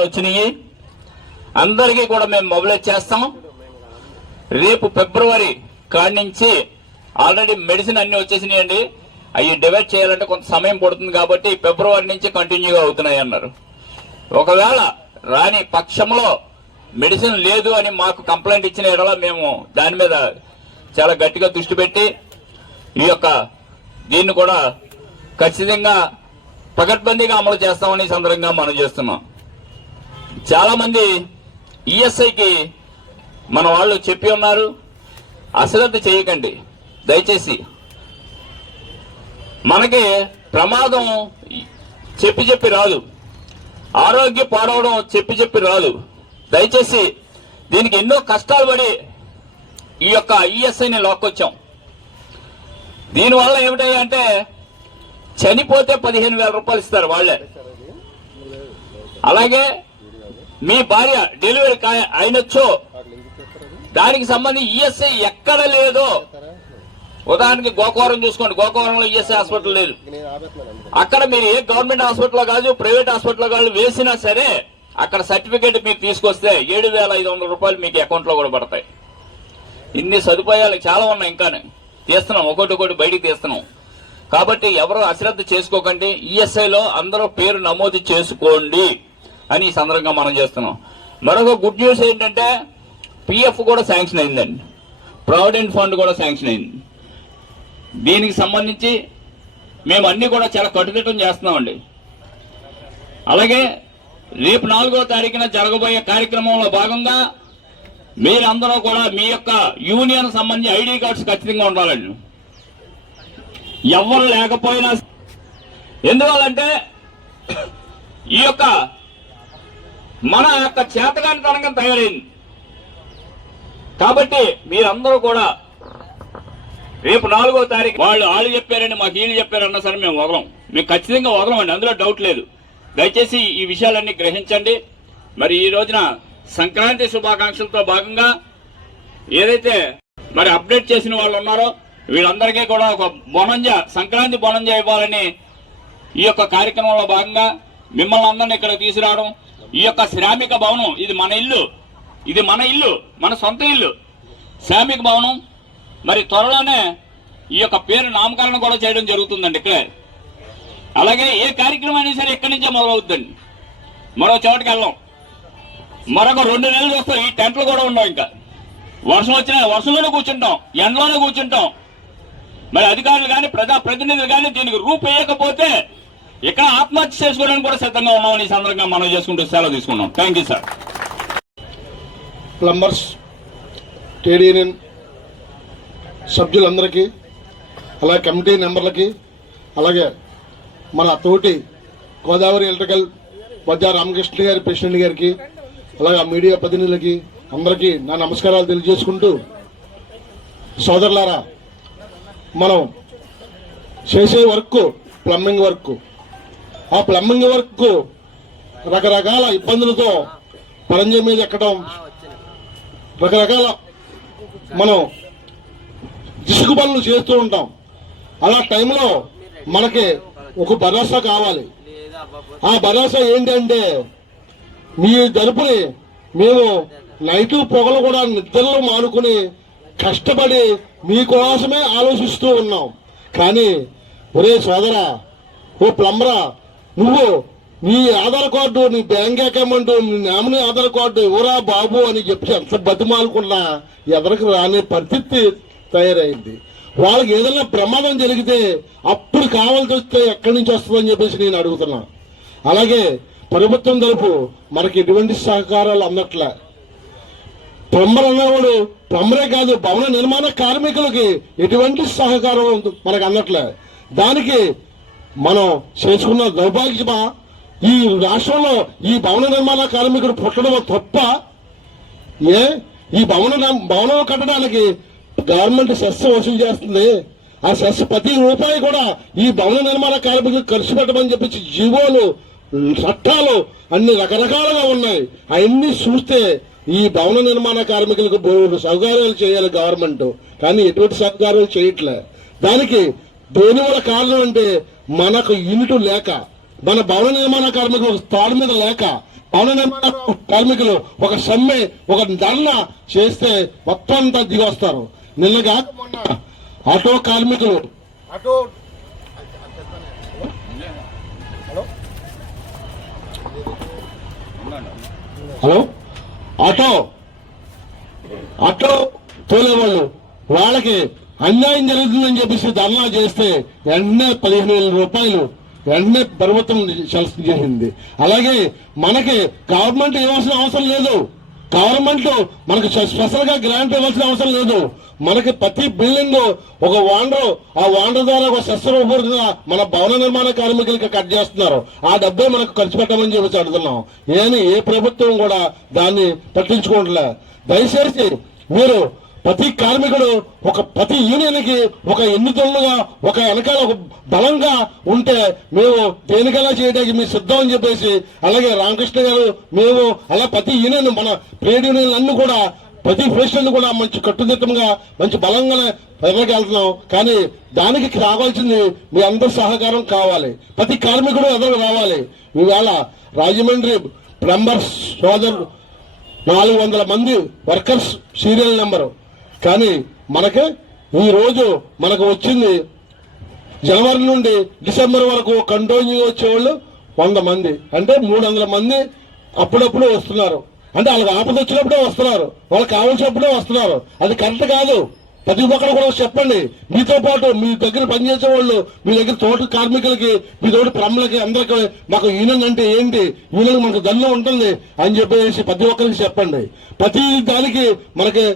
వచ్చినాయి. అందరికీ కూడా మేము మొబిలైజ్ చేస్తాం. రేపు ఫిబ్రవరి కాడి నుంచి ఆల్రెడీ మెడిసిన్ అన్ని వచ్చేసినాయండి. అవి డివైడ్ చేయాలంటే కొంత సమయం పడుతుంది కాబట్టి ఫిబ్రవరి నుంచి కంటిన్యూగా అవుతున్నాయి అన్నారు. ఒకవేళ రాని పక్షంలో మెడిసిన్ లేదు అని మాకు కంప్లైంట్ ఇచ్చిన ఎడల మేము దాని మీద చాలా గట్టిగా దృష్టి పెట్టి దీన్ని కూడా ఖచ్చితంగా పకడ్బందీగా అమలు చేస్తామని సందర్భంగా మనం చేస్తున్నాం. చాలా మంది ఈఎస్ఐకి మన వాళ్ళు చెప్పి ఉన్నారు, అశ్రద్ధ చేయకండి దయచేసి. మనకి ప్రమాదం చెప్పి రాదు, ఆరోగ్యం పాడవడం చెప్పి రాదు. దయచేసి దీనికి ఎన్నో కష్టాలు పడి ఈ ఈఎస్ఐని లాక్కొచ్చాం. దీనివల్ల ఏమిటంటే చనిపోతే 15,000 రూపాయలు ఇస్తారు వాళ్ళే. అలాగే మీ భార్య డెలివరీ అయినచ్చో దానికి సంబంధించి ఈఎస్ఐ ఎక్కడ లేదో, ఉదాహరణకి గోకవరం చూసుకోండి, గోకవరంలో ఈఎస్ఐ హాస్పిటల్ లేదు. అక్కడ మీరు ఏ గవర్నమెంట్ హాస్పిటల్లో కాదు ప్రైవేట్ హాస్పిటల్లో కాదు వేసినా సరే అక్కడ సర్టిఫికేట్ మీరు తీసుకొస్తే 7,500 రూపాయలు మీకు అకౌంట్ లో కూడా పడతాయి. ఇన్ని సదుపాయాలు చాలా ఉన్నాయి, ఇంకా తీస్తున్నాం, ఒకటి బయటికి తీస్తున్నాం. కాబట్టి ఎవరు అశ్రద్ధ చేసుకోకండి, ఈఎస్ఐలో అందరూ పేరు నమోదు చేసుకోండి అని ఈ సందర్భంగా మనం చేస్తున్నాం. మరొక గుడ్ న్యూస్ ఏంటంటే పిఎఫ్ కూడా శాంక్షన్ అయిందండి, ప్రావిడెంట్ ఫండ్ కూడా శాంక్షన్ అయింది. దీనికి సంబంధించి మేము అన్ని కూడా చాలా కట్టుదిట్టం చేస్తున్నామండి. అలాగే రేపు 4వ తారీఖున జరగబోయే కార్యక్రమంలో భాగంగా మీరందరూ కూడా మీ యూనియన్ సంబంధించి ఐడి కార్డ్స్ ఖచ్చితంగా ఉండాలండి. ఎవరు లేకపోయినా, ఎందువల్లంటే ఈ మన చేతగానితనంగా తయారైంది. కాబట్టి మీరందరూ కూడా రేపు 4వ తారీఖు వాళ్ళు చెప్పారని మాకు వీళ్ళు చెప్పారన్నా సరే మేము వదలం, మేము ఖచ్చితంగా వదలమండి, అందులో డౌట్ లేదు. దయచేసి ఈ విషయాలన్నీ గ్రహించండి. మరి ఈ రోజున సంక్రాంతి శుభాకాంక్షలతో భాగంగా ఏదైతే మరి అప్డేట్ చేసిన వాళ్ళు ఉన్నారో వీళ్ళందరికీ కూడా ఒక సంక్రాంతి బొనంజా ఇవ్వాలని ఈ కార్యక్రమంలో భాగంగా మిమ్మల్ని అందరినీ ఇక్కడ తీసుకురావడం. ఈ శ్రామిక భవనం ఇది మన ఇల్లు, మన సొంత ఇల్లు శ్రామిక భవనం. మరి త్వరలోనే ఈ పేరు నామకరణం కూడా చేయడం జరుగుతుందండి ఇక్కడే. అలాగే ఏ కార్యక్రమం అయినా సరే ఇక్కడి నుంచే మొదలవుతుందండి, మరో చోటుకి వెళ్ళాం. మరొక 2 నెలలు చూస్తాం, ఈ టెంట్లు కూడా ఉండవు. ఇంకా వర్షం వచ్చినా వర్షంలోనే కూర్చుంటాం, ఎండలోనే కూర్చుంటాం. మరి అధికారులు కానీ ప్రజాప్రతినిధులు కానీ దీనికి రూపేయకపోతే ఇక్కడ ఆత్మహత్య చేసుకోవడానికి కూడా సిద్ధంగా ఉన్నామని ఈ సందర్భంగా మనం చేసుకుంటూ సెలవు తీసుకున్నాం. Thank you sir. Plumbers trade union సభ్యులందరికీ, అలాగే కమిటీ మెంబర్లకి, అలాగే మన తోటి గోదావరి ఎలక్ట్రికల్ వద్ద రామకృష్ణ గారి ప్రెసిడెంట్ గారికి, అలాగే మీడియా ప్రతినిధులకి అందరికీ నా నమస్కారాలు తెలియజేసుకుంటూ, సోదరులారా, మనం చేసే వర్క్ ప్లంబింగ్ వర్క్. ఆ ప్లంబింగ్ వర్క్ రకరకాల ఇబ్బందులతో పరంజా మీద ఎక్కడం, రకరకాల మనం ఇసుక పనులు చేస్తూ ఉంటాం. అలా టైంలో మనకి ఒక భరోసా కావాలి. ఆ భరోసా ఏంటంటే మీ తరపుని మేము నైటు పొగలు కూడా నిద్రలు మానుకుని కష్టపడి మీకోసమే ఆలోచిస్తూ ఉన్నాం. కానీ ఒరే సోదరా, ఓ ప్లంబరా, నువ్వు నీ ఆధార్ కార్డు, నీ బ్యాంక్ అకౌంట్, నీ నామినీ ఆధార్ కార్డు ఎవరా బాబు అని చెప్పి ఎంత బతిమాలుకున్నా ఎదరికి రాని పరిస్థితి తయారైంది. వాళ్ళకి ఏదైనా ప్రమాదం జరిగితే అప్పుడు కావాల్సి వస్తే ఎక్కడి నుంచి వస్తుందని చెప్పేసి నేను అడుగుతున్నా. అలాగే ప్రభుత్వం తరపు మనకి ఎటువంటి సహకారాలు అందట్లే. ప్లంబర్ అన్నవాడు ప్లంబరే కాదు, భవన నిర్మాణ కార్మికులకి ఎటువంటి సహకారం మనకు అందట్లే. దానికి మనం చేసుకున్న దౌర్భాగ్యమా? ఈ రాష్ట్రంలో ఈ భవన నిర్మాణ కార్మికుడు పుట్టడం తప్ప? ఈ భవనం కట్టడానికి గవర్నమెంట్ సెస్ వసూలు చేస్తుంది. ఆ సెస్ ప్రతి రూపాయి కూడా ఈ భవన నిర్మాణ కార్మికులకు ఖర్చు పెట్టమని చెప్పేసి జీవోలు, చట్టాలు అన్ని రకరకాలుగా ఉన్నాయి. అవన్నీ చూస్తే ఈ భవన నిర్మాణ కార్మికులకు సౌకర్యాలు చేయాలి గవర్నమెంట్, కానీ ఎటువంటి సౌకర్యాలు చేయట్లే. దానికి దేనివల్ల కారణం అంటే మనకు యూనిట్ లేక, మన భవన నిర్మాణ కార్మికులకు తాడు మీద లేక భవన నిర్మాణ కార్మికులు ఒక సమ్మె ఒక ధర్నా చేస్తే మొత్తం అంతా దిగి వస్తారు. నిన్న కాక మొన్న ఆటో కార్మికులు ఆటో తోలేవాళ్ళు వాళ్ళకి అన్యాయం జరుగుతుందని చెప్పేసి ధర్నా చేస్తే వెంటనే 15,000 రూపాయలు వెంటనే ప్రభుత్వం చేసింది. అలాగే మనకి గవర్నమెంట్ ఇవ్వాల్సిన అవసరం లేదు. గవర్నమెంట్ మనకు స్పెషల్ గా గ్రాంట్ ఇవ్వాల్సిన అవసరం లేదు. మనకి ప్రతి బిల్డింగ్ ఒక వాండర్, ఆ వాండర్ ద్వారా ఒక శస్త్రపూర్తిగా మన భవన నిర్మాణ కార్మికులకి కట్ చేస్తున్నారు. ఆ డబ్బే మనకు ఖర్చు పెట్టమని చెప్పేసి అడుగుతున్నాం. ఏ ప్రభుత్వం కూడా దాన్ని పట్టించుకోవట్లే. దయచేసి మీరు ప్రతి కార్మికుడు ప్రతి యూనియన్ కి ఒక ఎన్నికలుగా ఒక వెనకాల ఒక బలంగా ఉంటే మేము దేనికైనా చేయడానికి మేము సిద్ధం అని చెప్పేసి, అలాగే రామకృష్ణ గారు మేము అలా ప్రతి యూనియన్ మన ట్రేడ్ యూనియన్ అన్ని కూడా ప్రతి ప్రెసిడెంట్ కూడా మంచి కట్టుదిట్టంగా మంచి బలంగానే ఎదగలుగుతున్నాం. కానీ దానికి రావాల్సింది మీ అందరి సహకారం కావాలి. ప్రతి కార్మికుడు ఎదురు రావాలి. ఈవేళ రాజమండ్రి ప్లంబర్స్ సోదరులు 400 మంది వర్కర్స్ సీరియల్ నెంబరు. కానీ మనకి ఈ రోజు మనకు వచ్చింది జనవరి నుండి డిసెంబర్ వరకు కంటిన్యూ వచ్చేవాళ్ళు 100 మంది, అంటే 300 మంది అప్పుడప్పుడు వస్తున్నారు. అంటే వాళ్ళకి ఆపద వచ్చినప్పుడే వస్తున్నారు, వాళ్ళకి కావాల్సినప్పుడే వస్తున్నారు. అది కరెక్ట్ కాదు. ప్రతి ఒక్కరు కూడా చెప్పండి. మీతో పాటు మీ దగ్గర పనిచేసే వాళ్ళు, మీ దగ్గర తోటి కార్మికులకి, మీ తోటి ప్లమ్లకి అందరికీ మాకు యూనియన్ అంటే ఏంటి, యూనియన్ మనకు దన్ను ఉంటుంది అని చెప్పేసి ప్రతి ఒక్కరికి చెప్పండి. ప్రతి దానికి మనకి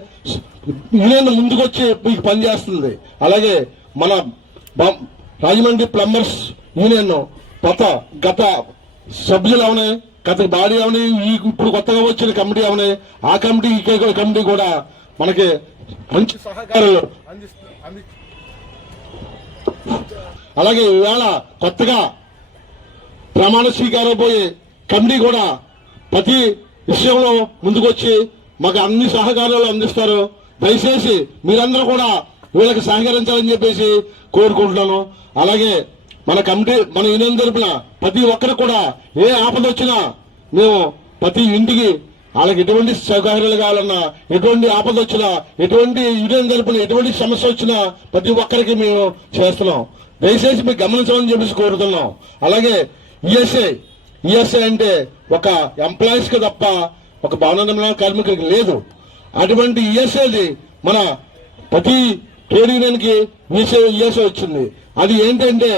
యూనియన్ ముందుకొచ్చి మీకు పనిచేస్తుంది. అలాగే మన రాజమండ్రి ప్లంబర్స్ యూనియన్ గత సభ్యులు అవునాయి, గత బాడీ అవునాయి, ఇప్పుడు కొత్తగా వచ్చిన కమిటీ అవునాయి. ఆ కమిటీ ఈ కమిటీ కూడా మనకి మంచి సహకారాలు అలాగే ఇవాళ కొత్తగా ప్రమాణ స్వీకారం పోయే కమిటీ కూడా ప్రతి విషయంలో ముందుకొచ్చి మాకు అన్ని సహకారాలు అందిస్తారు. దయచేసి మీరందరూ కూడా వీళ్ళకి సహకరించాలని చెప్పేసి కోరుకుంటున్నాను. అలాగే మన కమిటీ మన యూనియన్ తరపున ప్రతి ఒక్కరు కూడా ఏ ఆపద వచ్చినా మేము ప్రతి ఇంటికి వాళ్ళకి ఎటువంటి సౌకర్యాలు కావాలన్నా, ఎటువంటి ఆపద వచ్చినా, ఎటువంటి యూనియన్ తరపున ఎటువంటి సమస్య వచ్చినా ప్రతి ఒక్కరికి మేము చేస్తున్నాం. దయచేసి మీకు గమనించమని చెప్పేసి కోరుతున్నాం. అలాగే ఈఎస్ఐ అంటే ఒక ఎంప్లాయీస్ కి తప్ప ఒక భవన నిర్మాణ కార్మికులకి లేదు. అటువంటి ఈఎస్ఐది మన ప్రతి ట్రేడ్ యూనియన్ కి ఈఎస్ఐ వచ్చింది. అది ఏంటంటే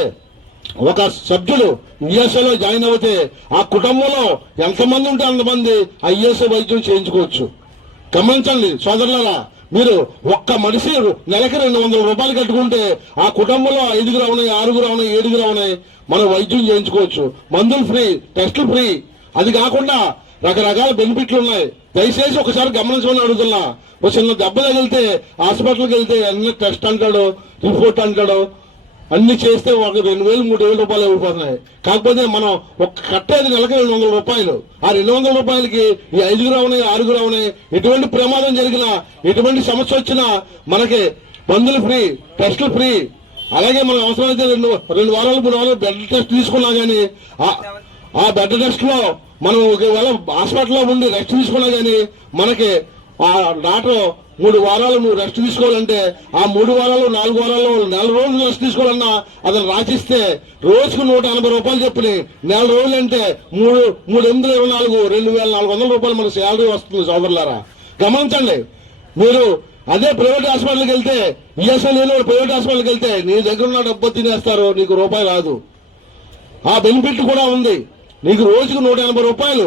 ఒక సభ్యుడు ఈఎస్ఐలో జాయిన్ అవుతే ఆ కుటుంబంలో ఎంతమంది ఉంటే అంతమంది ఆ ఈఎస్ఐ వైద్యం చేయించుకోవచ్చు. గమనించండి సోదరులారా, మీరు ఒక్క మనిషి నెలకి 200 రూపాయలు కట్టుకుంటే ఆ కుటుంబంలో 5 అవునాయి, 6 అవునాయి, 7 అవునాయి మనం వైద్యం చేయించుకోవచ్చు. మందులు ఫ్రీ, టెస్టులు ఫ్రీ. అది కాకుండా రకరకాల బెనిఫిట్లు ఉన్నాయి. దయచేసి ఒకసారి గమనించమని అడుగుతున్నా. ఒక చిన్న దెబ్బ తగిలితే హాస్పిటల్కి వెళ్తే అన్ని టెస్ట్ అంటాడు, రిపోర్ట్ అంటాడు, అన్ని చేస్తే ఒక 2,000, 3,000 రూపాయలు అయిపోతున్నాయి. కాకపోతే మనం ఒక కట్టేది నెలకి 200 రూపాయలు. ఆ 200 రూపాయలకి ఈ 5 అవునాయి, 6 అవునాయి, ఎటువంటి ప్రమాదం జరిగినా, ఎటువంటి సమస్య వచ్చినా మనకి మందులు ఫ్రీ, టెస్టులు ఫ్రీ. అలాగే మనం అవసరమైతే 2 వారాలు 3 వారాలు బెడ్ టెస్ట్ తీసుకున్నా కానీ ఆ బెడ్ టెస్ట్ లో మనం ఒకవేళ హాస్పిటల్లో ఉండి రెస్ట్ తీసుకున్నా కానీ మనకి ఆ డాక్టర్ 3 వారాలు నువ్వు రెస్ట్ తీసుకోవాలంటే ఆ 3 వారాలు 4 వారాలు 4 రోజులు రెస్ట్ తీసుకోవాలన్నా అతను రాసిస్తే రోజుకు 180 రూపాయలు చెప్పి 4 రోజులు అంటే 3,824 2,400 రూపాయలు మన శాలరీ వస్తుంది. సోదరులారా గమనించండి. మీరు అదే ప్రైవేట్ హాస్పిటల్కి వెళ్తే ఈఎస్ఐ లేని ప్రైవేట్ హాస్పిటల్కి వెళ్తే నీ దగ్గర ఉన్న డబ్బు తినేస్తారు, నీకు రూపాయి రాదు. ఆ బెనిఫిట్ కూడా ఉంది. నీకు రోజుకు 180 రూపాయలు,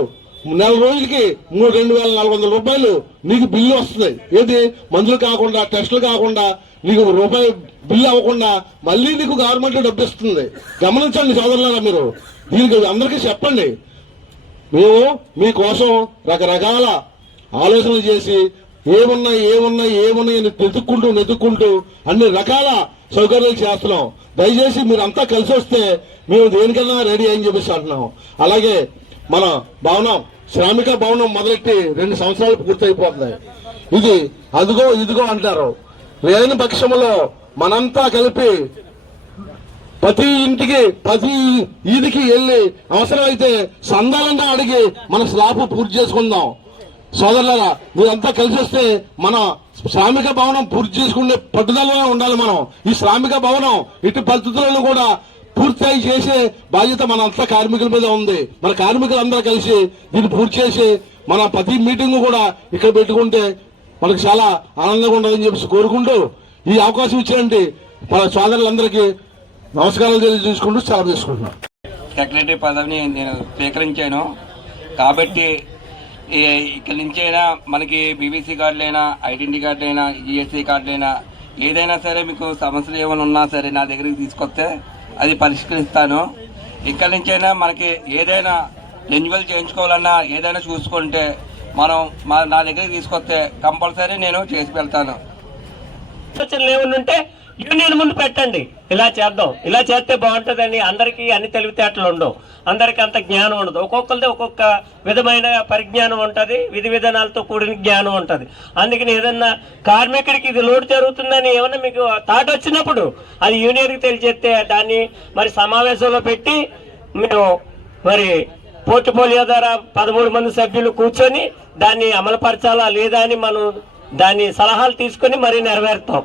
నెల రోజులకి 2,400 రూపాయలు నీకు బిల్లు వస్తుంది. ఏది మందులు కాకుండా, టెస్టులు కాకుండా, నీకు రూపాయి బిల్లు అవ్వకుండా మళ్ళీ నీకు గవర్నమెంట్ డబ్బు ఇస్తుంది. గమనించండి సోదరులారా, మీరు దీనికి అందరికీ చెప్పండి. మేము మీకోసం రకరకాల ఆలోచనలు చేసి ఏమున్నాయి అని వెతుక్కుంటూ అన్ని రకాల సౌకర్యాలు చేస్తున్నాం. దయచేసి మీరంతా కలిసి వస్తే మేము దేనికన్నా రెడీ అని చెప్పేసి అంటున్నాం. అలాగే మన భవనం శ్రామిక భవనం మొదలెట్టి 2 సంవత్సరాలు పూర్తయిపోతున్నాయి. ఇది ఇదిగో అంటారు. లేని పక్షంలో మనంతా కలిపి ప్రతి ఇంటికి ప్రతి ఈదికి వెళ్ళి అవసరమైతే సందాలంగా అడిగి మన స్లాబ్ పూర్తి చేసుకుందాం. సోదరులారా, మీరంతా కలిసి వస్తే మన శ్రామిక భవనం పూర్తి చేసుకునే పట్టుదలలో ఉండాలి. మనం ఈ శ్రామిక భవనం ఇటు పరిస్థితులను కూడా పూర్తి చేసే బాధ్యత మన అంతా కార్మికుల మీద ఉంది. మన కార్మికులందరూ కలిసి దీన్ని పూర్తి చేసి మన ప్రతి మీటింగ్ కూడా ఇక్కడ పెట్టుకుంటే మనకు చాలా ఆనందంగా ఉంటుందని చెప్పి కోరుకుంటూ ఈ అవకాశం ఇచ్చినండి మన సోదరులందరికీ నమస్కారాలు తెలియజేసుకుంటూ సెలవు తీసుకుంటున్నాను. సెక్రటరీ పదవిని నేను స్వీకరించాను కాబట్టి ఇక్కడి నుంచైనా మనకి బీబీసీ కార్డులైనా, ఐడెంటిటీ కార్డులైనా, జిఎస్టీ కార్డులైనా ఏదైనా సరే మీకు సమస్యలు ఏమైనా ఉన్నా సరే నా దగ్గరికి తీసుకొస్తే అది పరిష్కరిస్తాను. ఇక్కడి నుంచైనా మనకి ఏదైనా రెన్యువల్ చేయించుకోవాలన్నా ఏదైనా చూసుకుంటే మనం నా దగ్గరికి తీసుకొస్తే కంపల్సరీ నేను చేసి వెళ్తాను. ఆలోచనలు ఏమైనా ఉంటే యూనియన్ ముందు పెట్టండి, ఇలా చేద్దాం, ఇలా చేస్తే బాగుంటుందని. అందరికీ అన్ని తెలివితేటలు ఉండవు, అందరికీ అంత జ్ఞానం ఉండదు. ఒక్కొక్కరిది ఒక్కొక్క విధమైన పరిజ్ఞానం ఉంటుంది, విధి విధానాలతో కూడిన జ్ఞానం ఉంటుంది. అందుకని ఏదన్నా కార్మికుడికి ఇది లోటు జరుగుతుందని ఏమన్నా మీకు థాట్ వచ్చినప్పుడు అది యూనియన్కి తెలియజేస్తే దాన్ని మరి సమావేశంలో పెట్టి మేము మరి పోర్ట్ఫోలియో ద్వారా 13 మంది సభ్యులు కూర్చొని దాన్ని అమలుపరచాలా లేదా అని మనం దాన్ని సలహాలు తీసుకొని మరీ నెరవేరుతాం.